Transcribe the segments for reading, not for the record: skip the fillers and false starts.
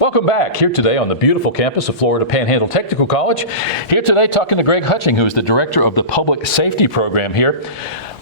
Welcome back here today on the beautiful campus of Florida Panhandle Technical College. Here today talking to Greg Hutching, who is the director of the Public Safety Program here.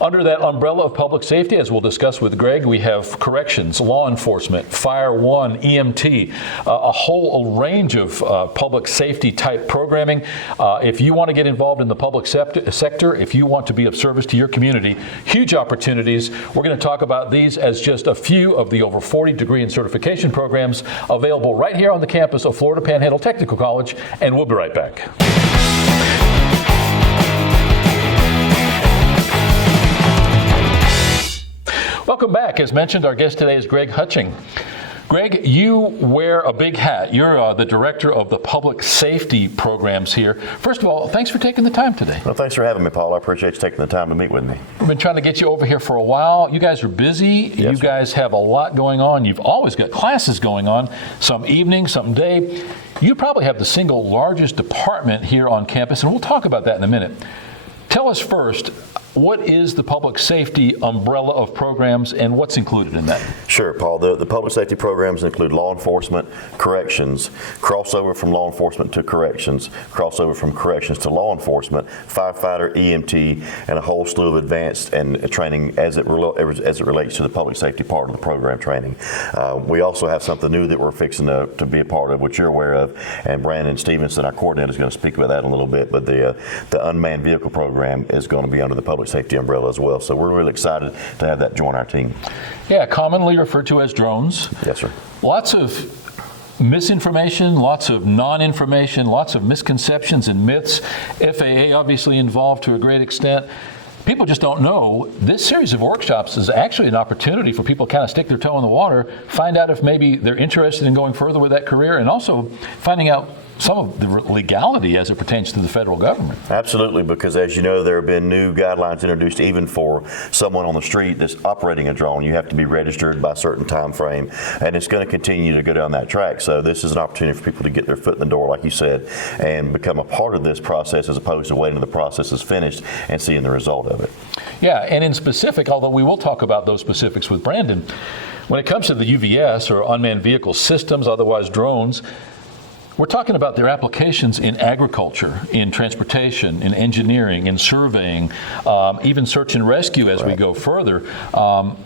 Under that umbrella of public safety, as we'll discuss with Greg, we have corrections, law enforcement, Fire One, EMT, a whole range of public safety type programming. If you want to get involved in the public sector, if you want to be of service to your community, huge opportunities. We're going to talk about these as just a few of the over 40 degree and certification programs available right here on the campus of Florida Panhandle Technical College, and we'll be right back. Welcome back. As mentioned, our guest today is Greg Hutching. Greg, you wear a big hat. You're the director of the public safety programs here. First of all, thanks for taking the time today. Well, thanks for having me, Paul. I appreciate you taking the time to meet with me. We've been trying to get you over here for a while. You guys are busy. Yes, you guys have a lot going on. You've always got classes going on, some evening, some day. You probably have the single largest department here on campus, and we'll talk about that in a minute. Tell us first, what is the public safety umbrella of programs and what's included in that? Sure, Paul. The public safety programs include law enforcement, corrections, crossover from law enforcement to corrections, crossover from corrections to law enforcement, firefighter, EMT, and a whole slew of advanced and training as it relates to the public safety part of the program training. We also have something new that we're fixing to be a part of, which you're aware of, and Brandon Stevenson, our coordinator, is going to speak about that in a little bit, but the Unmanned vehicle program is going to be under the public safety umbrella as well. So we're really excited to have that join our team. Yeah, commonly referred to as drones. Yes, sir. Lots of misinformation, lots of non-information, lots of misconceptions and myths. FAA obviously involved to a great extent. People just don't know. This series of workshops is actually an opportunity for people to kind of stick their toe in the water, find out if maybe they're interested in going further with that career, and also finding out some of the legality as it pertains to the federal government. Absolutely, because as you know, there have been new guidelines introduced even for someone on the street that's operating a drone. You have to be registered by a certain time frame, and it's going to continue to go down that track. So this is an opportunity for people to get their foot in the door, like you said, and become a part of this process as opposed to waiting until the process is finished and seeing the result of it. Yeah, and in specific, although we will talk about those specifics with Brandon, when it comes to the UVS or unmanned vehicle systems, otherwise drones, we're talking about their applications in agriculture, in transportation, in engineering, in surveying, even search and rescue as we go further.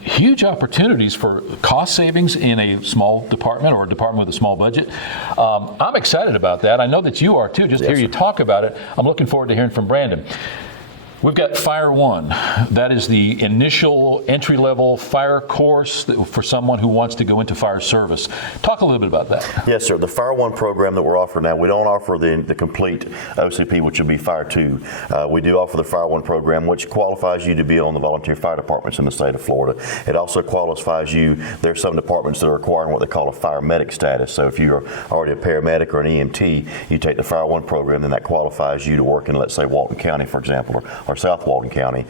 Huge opportunities for cost savings in a small department or a department with a small budget. I'm excited about that. I know that you are too. Just to hear you talk about it, I'm looking forward to hearing from Brandon. We've got Fire One. That is the initial entry-level fire course for someone who wants to go into fire service. Talk a little bit about that. Yes, sir. The Fire One program that we're offering now, we don't offer the complete OCP, which would be Fire Two. We do offer the Fire One program, which qualifies you to be on the volunteer fire departments in the state of Florida. It also qualifies you, there are some departments that are requiring what they call a fire medic status. So if you're already a paramedic or an EMT, you take the Fire One program, then that qualifies you to work in, let's say, Walton County, for example, or South Walton County.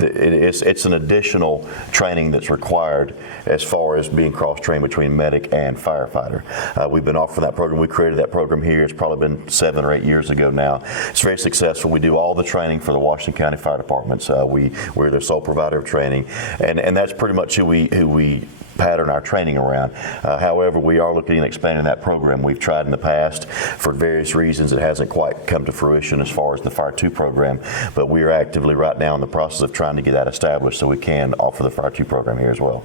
It's an additional training that's required as far as being cross-trained between medic and firefighter. We've been offering that program. We created that program here. It's probably been 7 or 8 years ago now. It's very successful. We do all the training for the Washington County Fire Departments. We're their sole provider of training, and that's pretty much who we pattern our training around. However, we are looking at expanding that program. We've tried in the past for various reasons. It hasn't quite come to fruition as far as the Fire 2 program, but we are actively right now in the process of trying to get that established so we can offer the Fire 2 program here as well.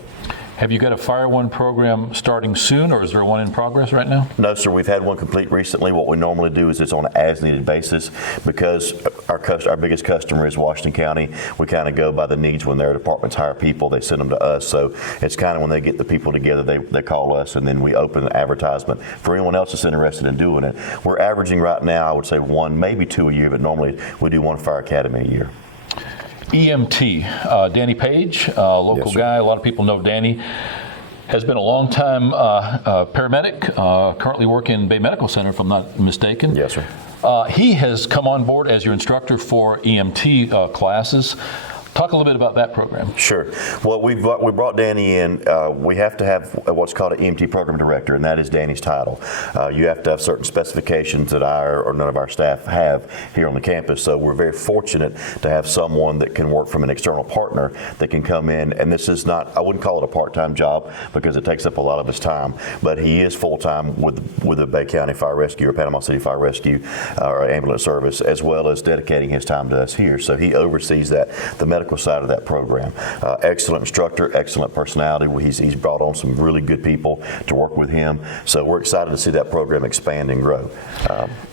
Have you got a Fire One program starting soon, or is there one in progress right now? No, sir. We've had one complete recently. What we normally do is it's on an as-needed basis because our biggest customer is Washington County. We kind of go by the needs. When their departments hire people, they send them to us. So it's kind of when they get the people together, they call us, and then we open an advertisement for anyone else that's interested in doing it. We're averaging right now, I would say 1, maybe 2 a year, but normally we do 1 Fire Academy a year. EMT, Danny Page, local guy. A lot of people know Danny. Has been a long-time paramedic, currently working in Bay Medical Center, if I'm not mistaken. Yes, sir. He has come on board as your instructor for EMT classes. Talk a little bit about that program. Sure. Well, we brought Danny in. We have to have what's called an EMT program director, and that is Danny's title. You have to have certain specifications that I or none of our staff have here on the campus. So we're very fortunate to have someone that can work from an external partner that can come in. And this is not, I wouldn't call it a part-time job because it takes up a lot of his time, but he is full-time with the Bay County Fire Rescue or Panama City Fire Rescue or ambulance service, as well as dedicating his time to us here. So he oversees that, the medical side of that program. Excellent instructor, excellent personality. He's brought on some really good people to work with him. So we're excited to see that program expand and grow.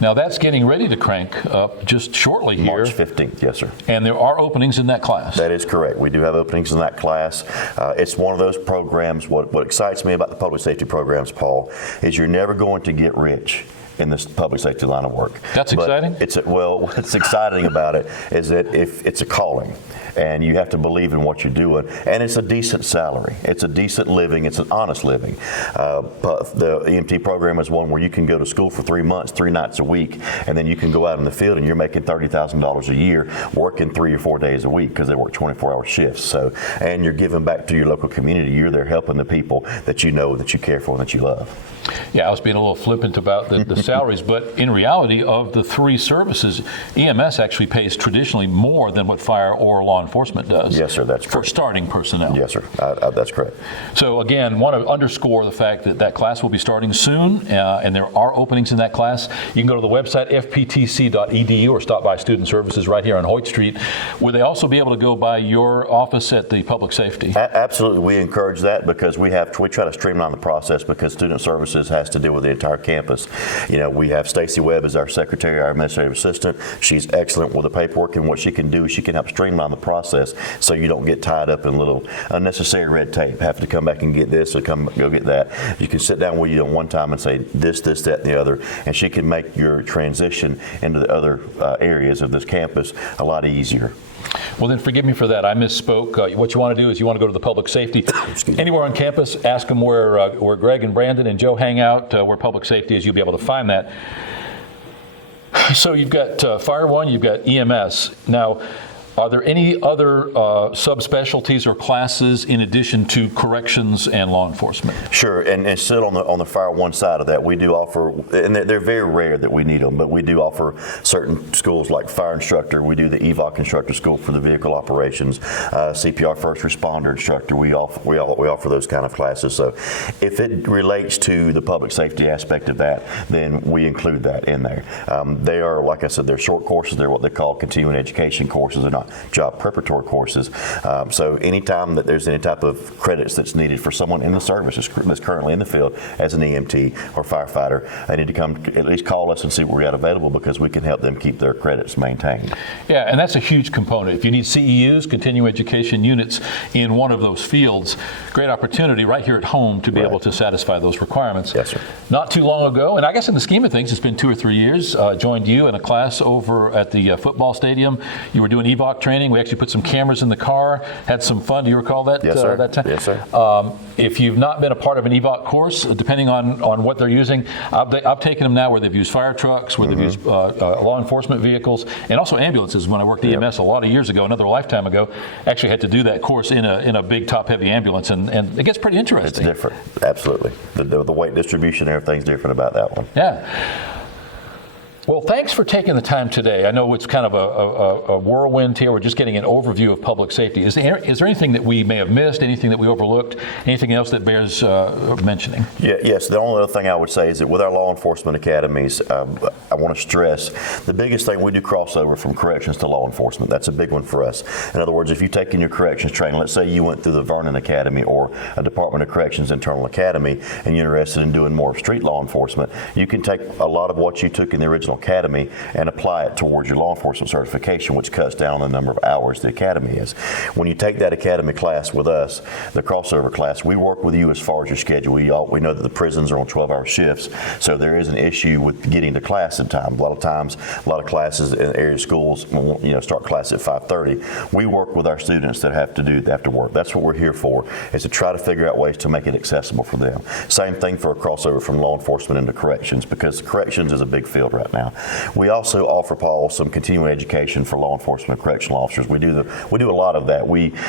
Now that's getting ready to crank up just shortly here. March 15th, yes, sir. And there are openings in that class. That is correct. We do have openings in that class. It's one of those programs. What excites me about the public safety programs, Paul, is you're never going to get rich in this public safety line of work. That's exciting? What's exciting about it is that if it's a calling, and you have to believe in what you're doing, and it's a decent salary. It's a decent living. It's an honest living. But the EMT program is one where you can go to school for 3 months, 3 nights a week, and then you can go out in the field and you're making $30,000 a year, working 3 or 4 days a week because they work 24-hour shifts. So, and you're giving back to your local community. You're there helping the people that you know, that you care for, and that you love. Yeah, I was being a little flippant about the salaries, but in reality, of the 3 services, EMS actually pays traditionally more than what fire or law enforcement does. Yes, sir, that's correct. For starting personnel. Yes, sir, that's correct. So again, want to underscore the fact that that class will be starting soon, and there are openings in that class. You can go to the website, fptc.edu, or stop by Student Services right here on Hoyt Street. Would they also be able to go by your office at the Public Safety? Absolutely, we encourage that because we try to streamline the process because Student Services has to deal with the entire campus. You know, we have Stacy Webb as our secretary, our administrative assistant. She's excellent with the paperwork, and what she can do is she can help streamline the process so you don't get tied up in little unnecessary red tape, have to come back and get this or go get that. You can sit down with you at one time and say this, that, and the other, and she can make your transition into the other areas of this campus a lot easier. Well, then forgive me for that. I misspoke. What you want to do is you want to go to the public safety. Anywhere on campus, ask them where Greg and Brandon and Joe hang out, where public safety is. You'll be able to find that. So you've got Fire One, you've got EMS. Now, are there any other subspecialties or classes in addition to corrections and law enforcement? Sure, and still on the Fire One side of that, we do offer, and they're very rare that we need them, but we do offer certain schools like fire instructor. We do the EVOC instructor school for the vehicle operations, CPR first responder instructor. We offer those kind of classes. So if it relates to the public safety aspect of that, then we include that in there. They are, like I said, they're short courses. They're what they call continuing education courses. They're not job preparatory courses. So anytime that there's any type of credits that's needed for someone in the service that's currently in the field as an EMT or firefighter, they need to come at least call us and see what we got available because we can help them keep their credits maintained. Yeah, and that's a huge component. If you need CEUs, continuing education units in one of those fields, great opportunity right here at home to be able to satisfy those requirements. Yes, sir. Not too long ago, and I guess in the scheme of things, it's been 2 or 3 years, joined you in a class over at the football stadium. You were doing EVOC training. We actually put some cameras in the car, had some fun. Do you recall that? Yes, sir. That time? Yes, sir. If you've not been a part of an EVOC course, depending on what they're using, I've taken them now where they've used fire trucks, where they've used law enforcement vehicles, and also ambulances. When I worked EMS a lot of years ago, another lifetime ago, actually had to do that course in a big top-heavy ambulance, and it gets pretty interesting. It's different, absolutely. The weight distribution, everything's different about that one. Yeah. Well, thanks for taking the time today. I know it's kind of a whirlwind here. We're just getting an overview of public safety. Is there anything that we may have missed, anything that we overlooked, anything else that bears mentioning? Yes, the only other thing I would say is that with our law enforcement academies, I want to stress the biggest thing we do crossover from corrections to law enforcement. That's a big one for us. In other words, if you take in your corrections training, let's say you went through the Vernon Academy or a Department of Corrections internal academy and you're interested in doing more street law enforcement, you can take a lot of what you took in the original academy and apply it towards your law enforcement certification, which cuts down on the number of hours the academy is. When you take that academy class with us, the crossover class, we work with you as far as your schedule. We know that the prisons are on 12-hour shifts, so there is an issue with getting to class in time. A lot of times, a lot of classes in area schools, start class at 5:30. We work with our students that have to work. That's what we're here for, is to try to figure out ways to make it accessible for them. Same thing for a crossover from law enforcement into corrections, because corrections is a big field right now. now. We also offer, Paul, some continuing education for law enforcement and correctional officers. We do a lot of that.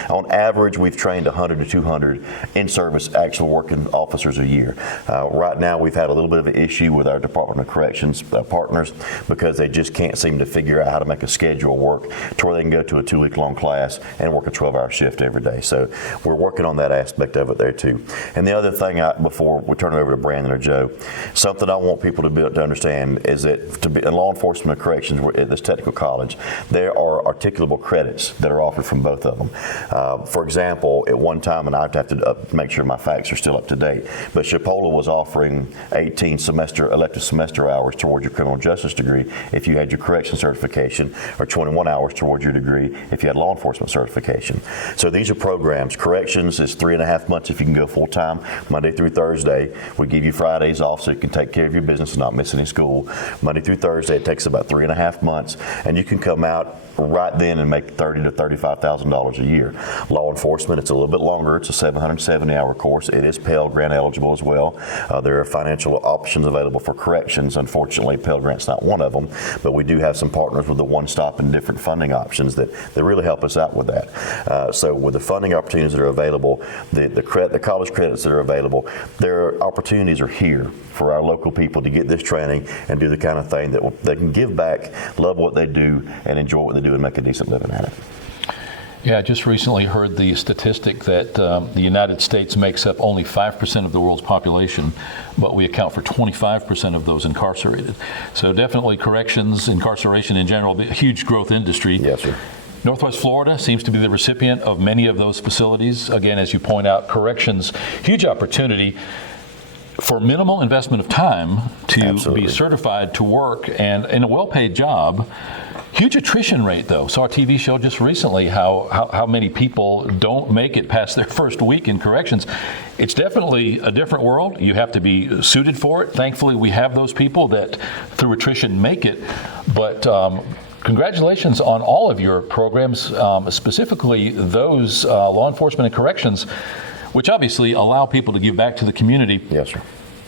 On average, we've trained 100 to 200 in-service actual working officers a year. Right now, we've had a little bit of an issue with our Department of Corrections partners because they just can't seem to figure out how to make a schedule work to where they can go to a 2-week-long class and work a 12-hour shift every day. So we're working on that aspect of it there too. And the other thing, before we turn it over to Brandon or Joe, something I want people to understand is that to be in law enforcement and corrections at this technical college, there are articulable credits that are offered from both of them. For example, at one time, and I have to make sure my facts are still up to date, but Chipola was offering 18 elective semester hours towards your criminal justice degree if you had your correction certification, or 21 hours towards your degree if you had law enforcement certification. So these are programs. Corrections is 3.5 months if you can go full time, Monday through Thursday. We give you Fridays off so you can take care of your business and not miss any school. Monday through Thursday, it takes about 3.5 months, and you can come out right then and make $30,000 to $35,000 a year. Law enforcement, it's a little bit longer. It's a 770-hour course. It is Pell Grant eligible as well. There are financial options available for corrections. Unfortunately, Pell Grant's not one of them, but we do have some partners with the one-stop and different funding options that really help us out with that. So with the funding opportunities that are available, the college credits that are available, their opportunities are here for our local people to get this training and do the kind of thing that they can give back, love what they do, and enjoy what they do and make a decent living at it. Yeah, I just recently heard the statistic that the United States makes up only 5% of the world's population, but we account for 25% of those incarcerated. So definitely corrections, incarceration in general, a huge growth industry. Yes, sir. Northwest Florida seems to be the recipient of many of those facilities. Again, as you point out, corrections, huge opportunity for minimal investment of time to Absolutely. be certified to work and in a well-paid job. Huge attrition rate, though. Saw a TV show just recently how many people don't make it past their first week in corrections. It's definitely a different world. You have to be suited for it. Thankfully, we have those people that through attrition make it. But congratulations on all of your programs, specifically those law enforcement and corrections, which obviously allow people to give back to the community. Yes, sir.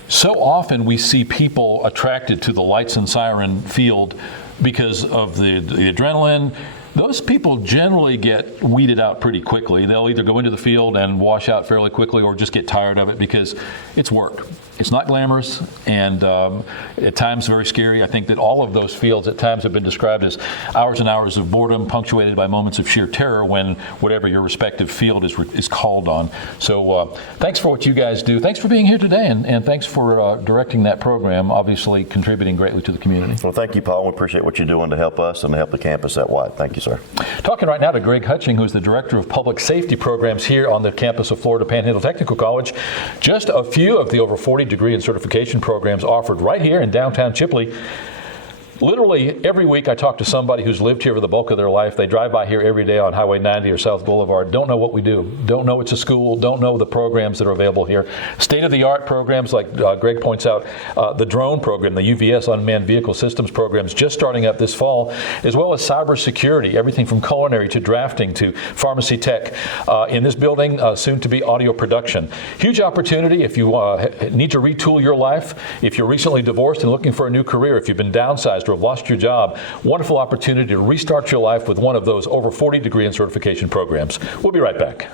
So often we see people attracted to the lights and siren field because of the adrenaline. Those people generally get weeded out pretty quickly. They'll either go into the field and wash out fairly quickly or just get tired of it because it's work. It's not glamorous and at times very scary. I think that all of those fields at times have been described as hours and hours of boredom punctuated by moments of sheer terror when whatever your respective field is called on. So thanks for what you guys do. Thanks for being here today and thanks for directing that program, obviously contributing greatly to the community. Well, thank you, Paul. We appreciate what you're doing to help us and to help the campus that wide. Thank you, sir. Talking right now to Greg Hutching, who's the Director of Public Safety Programs here on the campus of Florida Panhandle Technical College. Just a few of the over 40 degree and certification programs offered right here in downtown Chipley. Literally every week I talk to somebody who's lived here for the bulk of their life. They drive by here every day on Highway 90 or South Boulevard, don't know what we do, don't know it's a school, don't know the programs that are available here. State-of-the-art programs like Greg points out, the drone program, the UVS Unmanned Vehicle Systems programs just starting up this fall, as well as cybersecurity, everything from culinary to drafting to pharmacy tech. In this building, soon to be audio production. Huge opportunity if you need to retool your life, if you're recently divorced and looking for a new career, if you've been downsized or have lost your job, wonderful opportunity to restart your life with one of those over 40 degree and certification programs. We'll be right back.